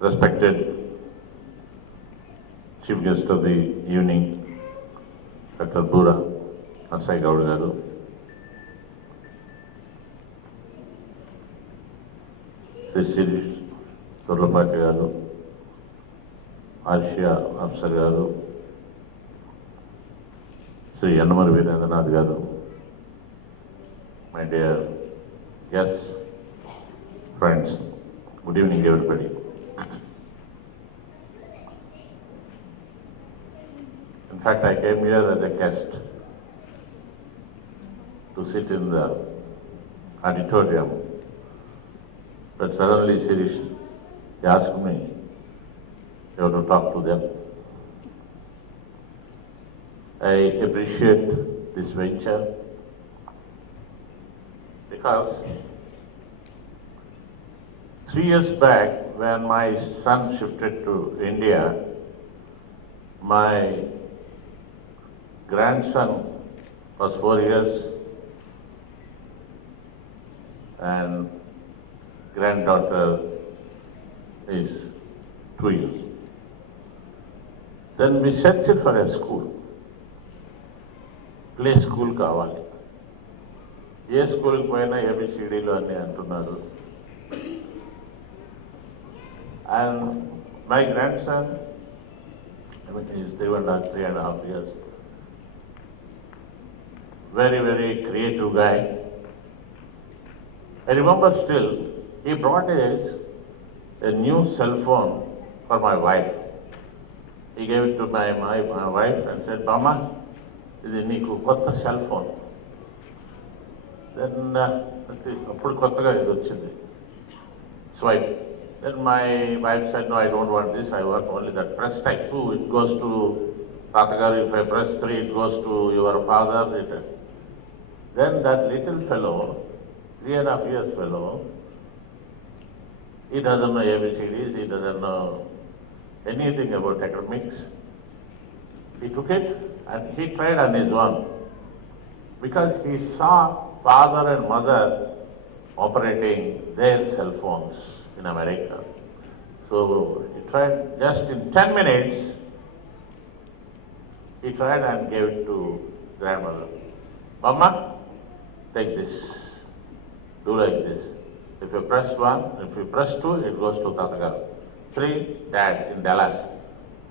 respected Chief Guest of the evening, Dr. Bura Narsai Gaud garu, Sri Sirish Turlapati garu, Arshia Afsar garu, Sri Yanamar Virendranath garu, my dear guests, friends, good evening everybody. In fact, I came here as a guest to sit in the auditorium, but suddenly Sirish asked me, you have to talk to them. I appreciate this venture because 3 years back, when my son shifted to India, my grandson was 4 years and granddaughter is 2 years. Then we searched for a school, play school kavali. ఏ స్కూల్కి పోయినా ఏబిసిడీలు అని అంటున్నారు. And my grandson, he is 3.5 years, very, very creative guy. I remember still, he brought a new cell phone for my wife. He gave it to my wife and said, Mama, ఇది నీకు కొత్త cell phone. Then అప్పుడు కొత్తగా ఇది వచ్చింది, swipe. Then my wife said, no, I don't want this, I want only that press type 2, it goes to Tatagaru, if I press 3, it goes to your father. Then that little fellow, 3.5 years fellow, he doesn't know ABCDs, he doesn't know anything about academics. He took it and he tried on his own because he saw father and mother operating their cell phones in America. So he tried just in 10 minutes, he tried and gave it to grandmother. Mama, take this, do like this. If you press 1, if you press 2, it goes to Tatagaru. 3, dad in Dallas.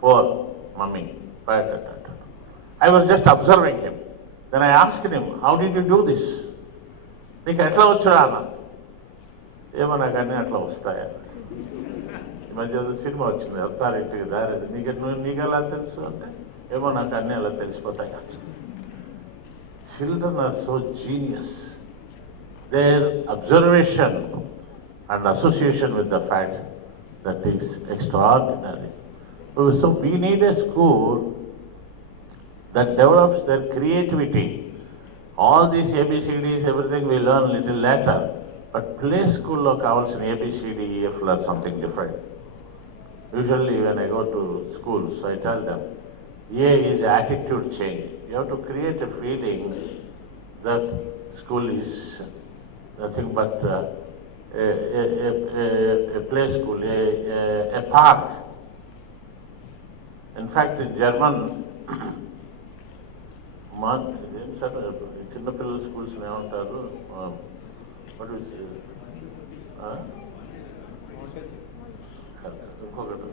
4, mommy. 5, I was just observing him. Then I asked him, how did you do this? నీకు ఎట్లా వచ్చా అన్న? ఏమో నాకు అన్నీ అట్లా వస్తాయా? ఈ మధ్య సినిమా వచ్చింది, అథారిటీ దారి, నీకు ఎలా తెలుసు అంటే ఏమో నాకు అన్నీ అలా తెలిసిపోతాయి. Children are so genius. Their observation and association with the fact that is extraordinary. So we need a school that develops their creativity. All these ABCDs, everything we learn a little later, but play school lo kavalsina ABCD, EF learn something different. Usually when I go to schools, I tell them, A is attitude change. You have to create a feeling that school is nothing but a play school, a park. In fact, in German, చిన్నపిల్లల schools ఏమంటారు, ఇంకొకటి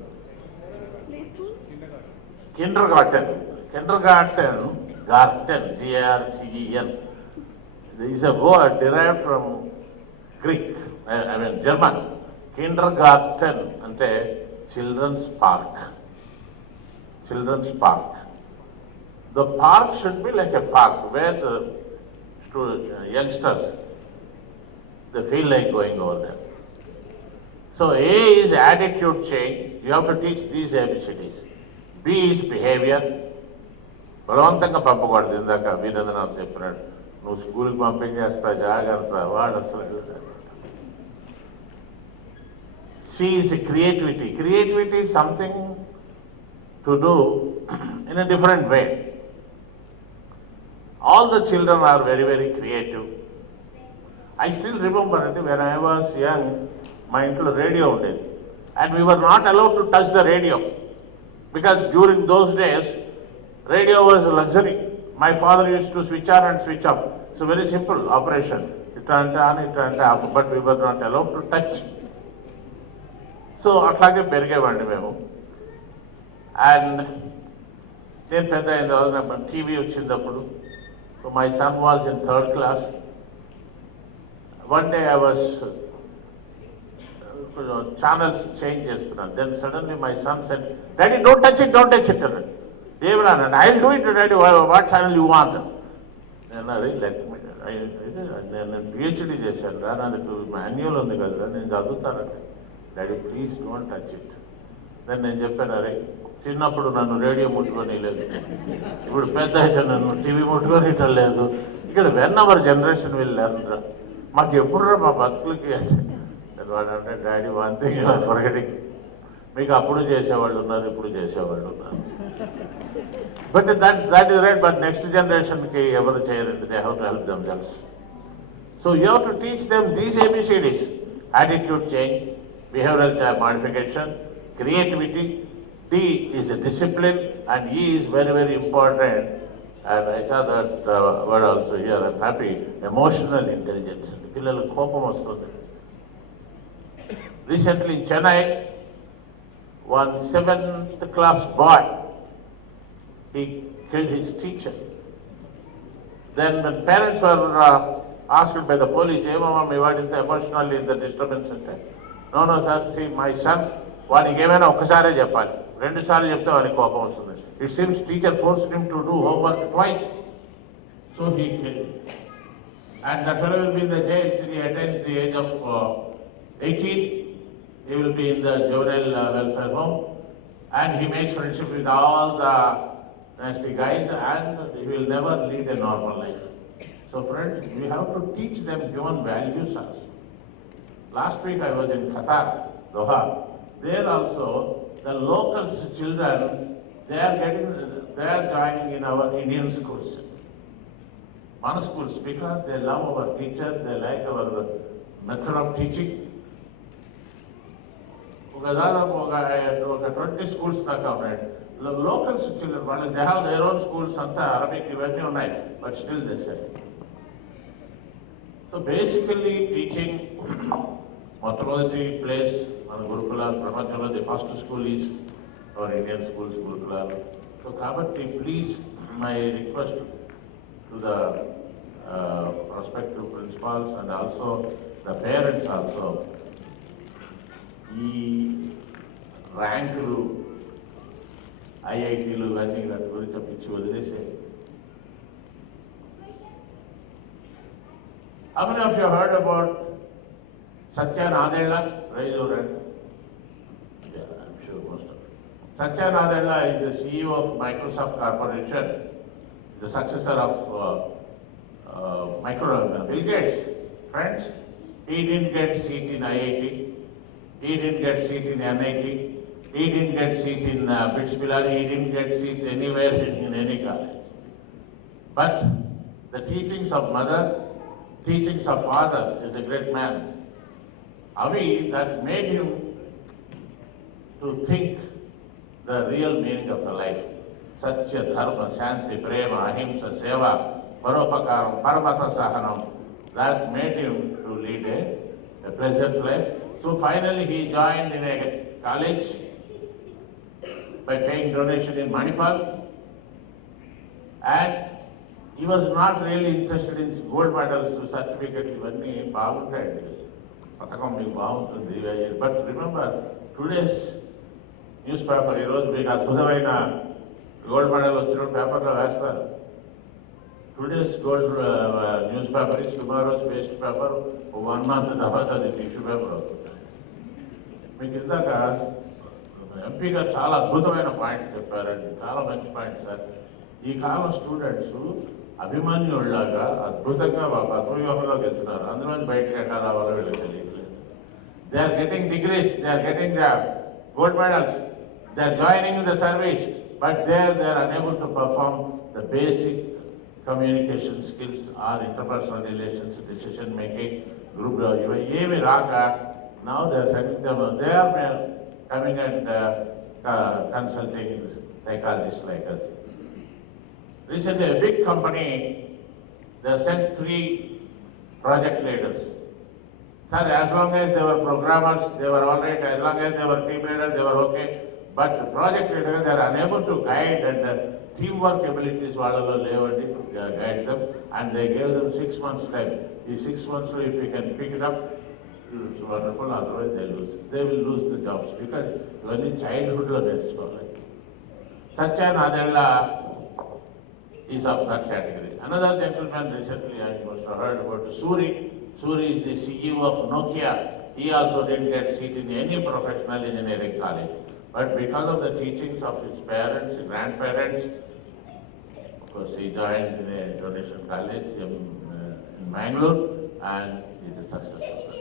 Kinder గార్టెన్. GARTEN is a word derived from Greek, German. Kindergarten ante children's park. The park should be like a park where the youngsters, they feel like going over there. So A is attitude change. You have to teach these ABCDs. B is behavior. బలవంతంగా పంపకూడదు. ఇందాక వీరేంద్రనాథ్ చెప్పినాడు, నువ్వు స్కూల్కి పంపించేస్తా జాగ్రత్త, వాడు అసలు. C is creativity. Creativity is something to do in a different way. All the children are very, very creative. I still remember when I was young, మా ఇంట్లో రేడియో ఉండేది. and we were not allowed to touch the radio because during those days, radio was a luxury. My father used to switch on and switch off. It's a very simple operation. It turned on, it turned off, but we were not allowed to touch. So అట్లాగే పెరిగేవాడిని మేము. And నేను పెద్ద అయిన తర్వాత TV వచ్చినప్పుడు, so my son was in 3rd class. One day I was channels change చేస్తున్నాను. Then suddenly my son said, daddy don't touch it అన్నాడు. ఏమన్నా అన్నాడు, I will do it daddy, what channel you want. నేను అది నేను PhD చేశాను రా, నాకు మాన్యువల్ ఉంది కదా, నేను చదువుతానండి. Daddy please don't touch it. Then నేను చెప్పాను, అరే చిన్నప్పుడు నన్ను రేడియో ముట్టుకొని లేదు, ఇప్పుడు పెద్ద అయితే నన్ను టీవీ ముట్టుకొని లేదు. ఇక్కడ when our generation will learn రా, మాకు ఎప్పుడు మా బతుకులకి వాడు అంటే, daddy one thing you are forgetting, మీకు అప్పుడు చేసేవాళ్ళు ఉన్నారు, ఇప్పుడు చేసేవాళ్ళు ఉన్నారు. But that is right. But next జనరేషన్కి ఎవరు చేయరండి, they have to help themselves. So you have to teach them these ABCDs: attitude change, behavioral modification, creativity. D is a discipline, and E is very, very important. And I saw that word also here. I'm happy. Emotional intelligence. పిల్లలు కోపం వస్తుంది. Recently in Chennai, one 7th class boy, he killed his teacher. Then when parents were asked by the police, "Hey mama, me what is the emotionally the disturbance?" No sir, see my son, వానికి ఏమైనా ఒక్కసారే చెప్పాలి, 2 సార్లు చెప్తే వానికి కోపం వస్తుంది. It seems teacher forced him to do homework twice, so he killed. And that fellow will be in the jail till he attains the age of 18. He will be in the juvenile welfare home, and he makes friendship with all the nasty guys, and he will never lead a normal life. So friends, we have to teach them human values also. Last week I was in Qatar, Doha. There also the local children, they are joining in our Indian schools, మన schools, because they love our teacher, they like our method of teaching. ఒక 20 schools దాకా ఉన్నాయి. Local children, వాళ్ళు they have their own schools, అంతా Arabic ఇవన్నీ ఉన్నాయి, but still they say. So basically teaching, మొట్టమొదటి place మన గురుకులాలు, ప్రపంచంలో the first school is our Indian schools, గురుకులాలు. సో కాబట్టి please my request to the prospective principals and also the parents also, ఈ ర్యాంకులు, IITలు ఇవన్నీ వాటి గురించి పిచ్చి వదిలేసే. How many of you heard about Satya Nadella? Raise your hand. Yeah, I'm sure most of you. Satya Nadella is the CEO of Microsoft Corporation, the successor of Bill Gates. Friends, he didn't get seat in IIT, he didn't get seat in NIT, he didn't get seat in BITS Pillar, he didn't get seat anywhere in any college. But the teachings of mother, teachings of father is a great man. Avi, that made him to think the real meaning of the life. Satya, Dharma, Shanti, Prema, Ahimsa, Seva, Paropakaram, Paramata Sahanam. That made him to lead a pleasant life. So finally he joined in a college by paying donation in Manipal, and he was not really interested in gold medals, certificates, ఇవన్నీ బాగుంటాయండి, పథకం మీకు బాగుంటుంది. But remember today's newspaper, ఈరోజు మీకు అద్భుతమైన gold medal వచ్చిన పేపర్లో వేస్తారు. Today's gold newspaper is tomorrow's waste paper. 1 month తర్వాత అది టిష్యూ పేపర్ అవుతుంది. మీకు ఇందాక ఎంపీ గారు చాలా అద్భుతమైన పాయింట్ చెప్పారండి, చాలా మంచి పాయింట్ సార్. ఈ కాలం స్టూడెంట్స్ అభిమన్యుల్లాగా అద్భుతంగా పద్మవ్యూహంలోకి వెళ్తున్నారు. అందులో బయటకు ఎట్లా రావాలో వీళ్ళకి తెలియట్లేదు. They are getting degrees, they are getting the gold medals, they are joining in the service, but they are unable to perform the basic communication skills are interpersonal relations, decision making, group ఏమి రాక. Now they are sending them, they are coming and consulting psychologists like us. Recently, a big company, they sent 3 project leaders. Sir, as long as they were programmers, they were all right. As long as they were team leaders, they were okay. But the project leaders, they are unable to guide, and teamwork abilities వాళ్ళలో లేవండి to guide them, and they gave them 6 months time. In 6 months, if we can pick it up, it's wonderful. Otherwise, they will lose the jobs because ఇవన్నీ childhood లో నేర్చుకోవాలి. Satya Nadella is of that category. Another gentleman recently, I must have heard about Suri. Suri is the CEO of Nokia. He also didn't get seat in any professional engineering college. But because of the teachings of his parents, grandparents, of course he joined in a donation college in Mangalore, and he is a successful.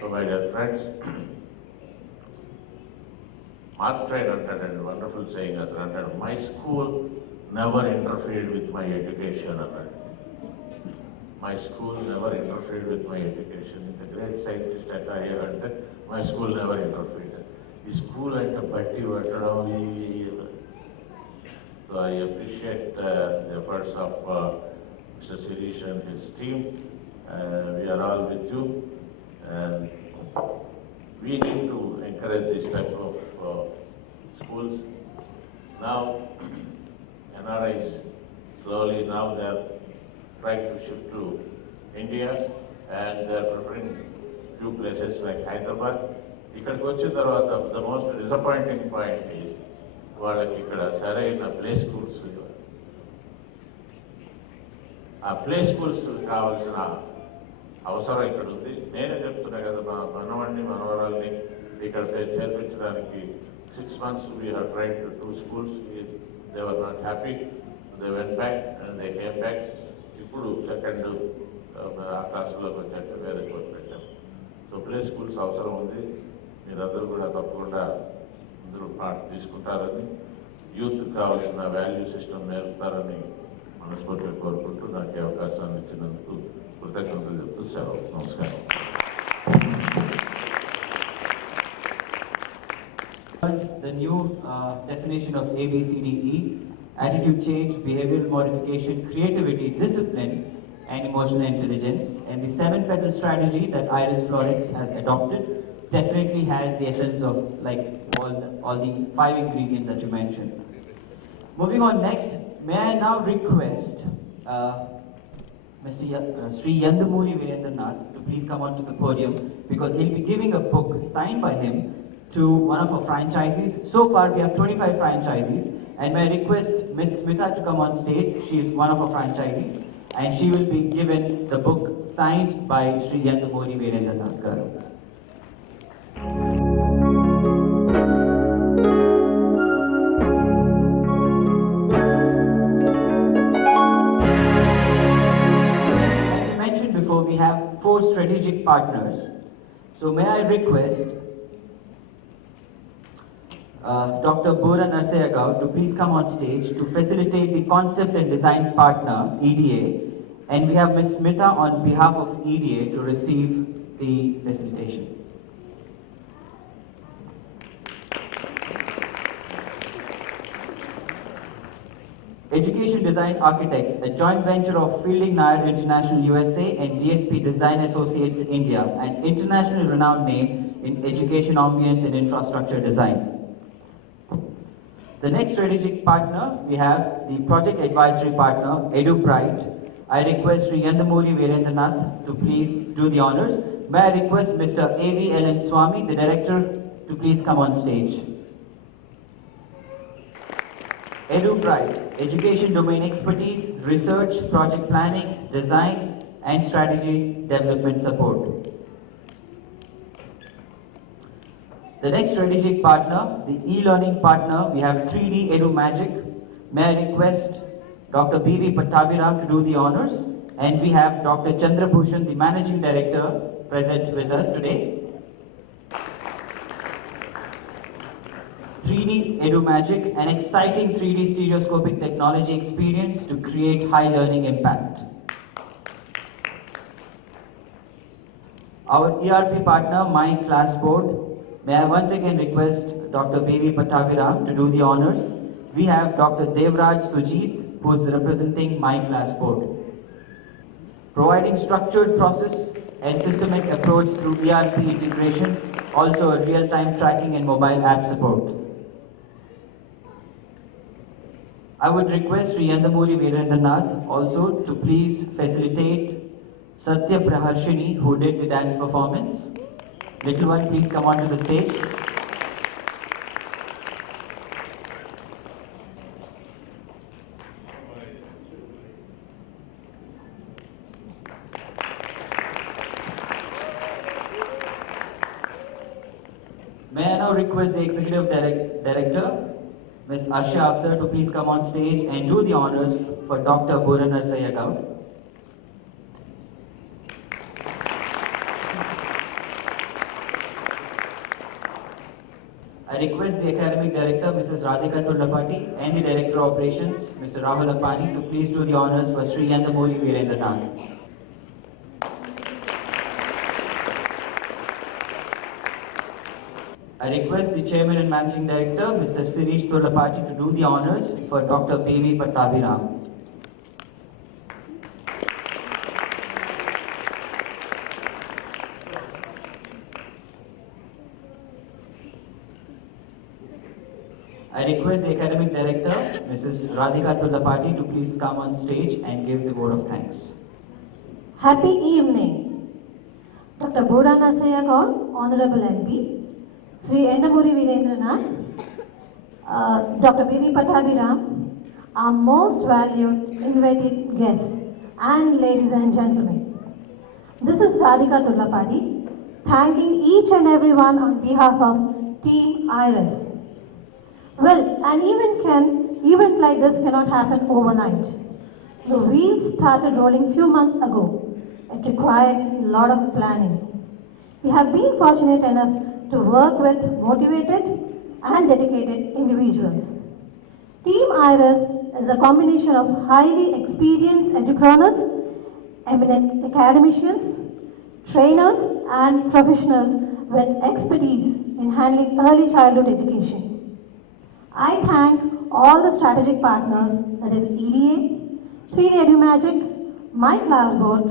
So my dear friends, Mark Twain had a wonderful saying, my school never interfered with my education. My school never interfered with my education. The great scientist at IIT, my school never interfered. The school at a batti vatadam. So I appreciate the efforts of Mr. Sirish and his team. We are all with you, and we need to encourage this type of schools. Now, NRIs slowly now they are trying to shift to India, and they are preferring few places like Hyderabad. ఇక్కడికి వచ్చిన తర్వాత the most disappointing point is వాళ్ళకి ఇక్కడ సరైన play schools ఆ play schools కావాల్సిన అవసరం ఇక్కడ ఉంది. నేనే చెప్తున్నా కదా, మా మనవాడిని మనవరాల్ని ఇక్కడ చేర్పించడానికి 6 months we have tried to 2 schools. They were not happy. They went back and they came back. ఇప్పుడు సెకండ్ ఆ క్లాసులోకి వచ్చాక వేరే చోటు పెట్టాం. సో ప్లే స్కూల్స్ అవసరం ఉంది. మీరందరూ కూడా తప్పకుండా అందరూ పార్ట్ తీసుకుంటారని, యూత్ కావాల్సిన వాల్యూ సిస్టమ్ నేర్పుతారని మనస్ఫూర్తిగా కోరుకుంటూ నాకు ఈ అవకాశాన్ని ఇచ్చినందుకు కృతజ్ఞతలు చెప్తూ సెలవు. నమస్కారం. The new definition of ABCDE: attitude change, behavioral modification, creativity, discipline, and emotional intelligence. And the 7-petal strategy that Iris Florence has adopted definitely has the essence of like all the 5 ingredients that you mentioned. Moving on next, may I now request Mr. Sri Yandamuri Virendranath to please come onto the podium, because he'll be giving a book signed by him to one of our franchisees. So far we have 25 franchisees, and may I request Ms. Smita to come on stage. She is one of our franchisees, and she will be given the book signed by Sri Yandamuri Virendranath garu. As I mentioned before, we have 4 strategic partners. So may I request Dr. Bora Narsayagao to please come on stage to facilitate the concept and design partner, EDA. And we have Ms. Smita on behalf of EDA to receive the facilitation. Education Design Architects, a joint venture of Fielding Nair International USA and DSP Design Associates India, an internationally renowned name in education ambience and infrastructure design. The next strategic partner, we have the project advisory partner, EduBright. I request Sri Yandamuri Virendranath to please do the honors. May I request Mr. A.V. Ellen Swami, the director, to please come on stage. EduBright, education domain expertise, research, project planning, design, and strategy development support. The next strategic partner, the e-learning partner, we have 3D EduMagic. May I request Dr. B.V. Pattabhiram to do the honors, and we have Dr. Chandrabhushan, the managing director, present with us today. 3D EduMagic, an exciting 3D stereoscopic technology experience to create high learning impact. Our ERP partner, My Classboard. May I once again request Dr. B.V. Pattabhiram to do the honors. We have Dr. Devraj Sujit, who is representing My Class Board. Providing structured process and systematic approach through ERP integration, also a real-time tracking and mobile app support. I would request Sri Yandamuri Virendranath also to please facilitate Satya Praharshini, who did the dance performance. Little one, please come onto the stage. May I now request the Executive Director, Ms. Asha Afsar, to please come on stage and do the honors for Dr. Bura Narsaya Gaud. I request the Academic Director, Mrs. Radhika Tullapati, and the Director of Operations, Mr. Rahul Apani, to please do the honors for Sri Yandamuri Virendranath. I request the Chairman and Managing Director, Mr. Sirish Tullapati, to do the honors for Dr. B.V. Pattabhiram. I request the Academic Director, Mrs. Radhika Tullapati, to please come on stage and give the vote of thanks. Happy evening. Dr. Bura Narsaya Gaud, Honorable MP, Sri Yandamuri Virendranath, Dr. B.V. Pattabhiram, our most valued invited guests, and ladies and gentlemen. This is Radhika Tullapati, thanking each and everyone on behalf of Team IRIS. Well, an event like this cannot happen overnight. The wheels started rolling few months ago. It required a lot of planning. We have been fortunate enough to work with motivated and dedicated individuals. Team IRIS is a combination of highly experienced entrepreneurs, eminent academicians, trainers, and professionals with expertise in handling early childhood education. I thank all the strategic partners, that is EDA, 3D EduMagic, My Class Board,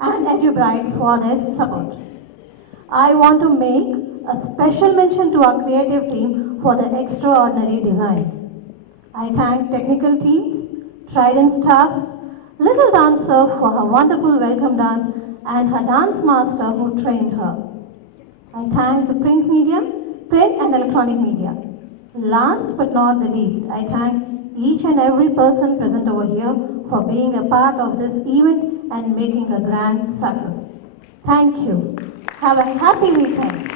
and EduBrite for their support. I want to make a special mention to our creative team for the extraordinary designs. I thank technical team, Trident staff, Little Dancer for her wonderful welcome dance and her dance master who trained her. I thank the print and electronic media. Last but not the least, I thank each and every person present over here for being a part of this event and making a grand success. Thank you. Have a happy weekend.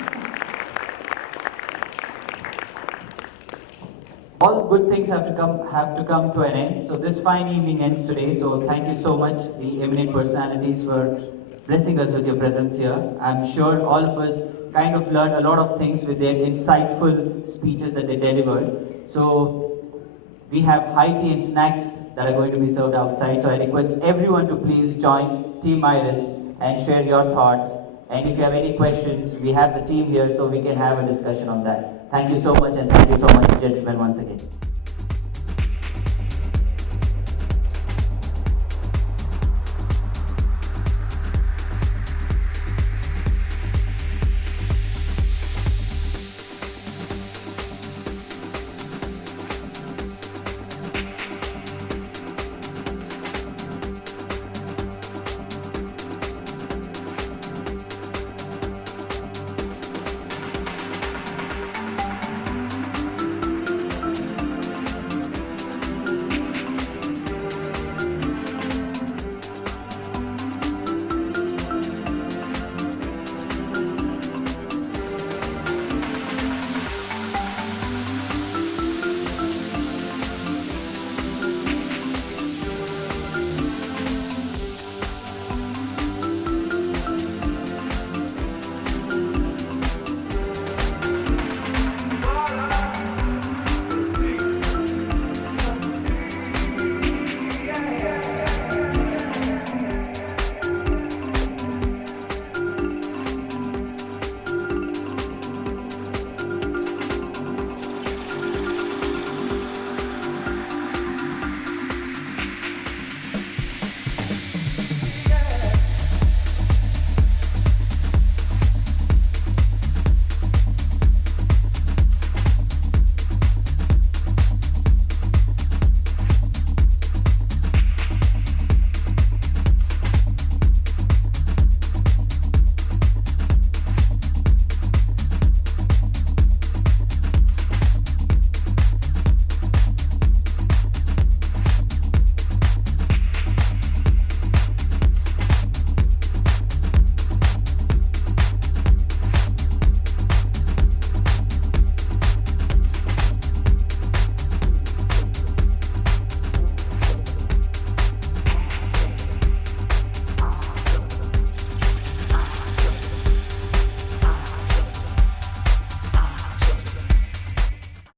All good things have to come to an end. So this fine evening ends today. So thank you so much, the eminent personalities, for blessing us with your presence here. I'm sure all of us kind of learned a lot of things with their insightful speeches that they delivered. So we have high tea and snacks that are going to be served outside. So I request everyone to please join Team IRIS and share your thoughts. And if you have any questions, we have the team here so we can have a discussion on that. Thank you so much, and thank you so much, gentlemen, once again.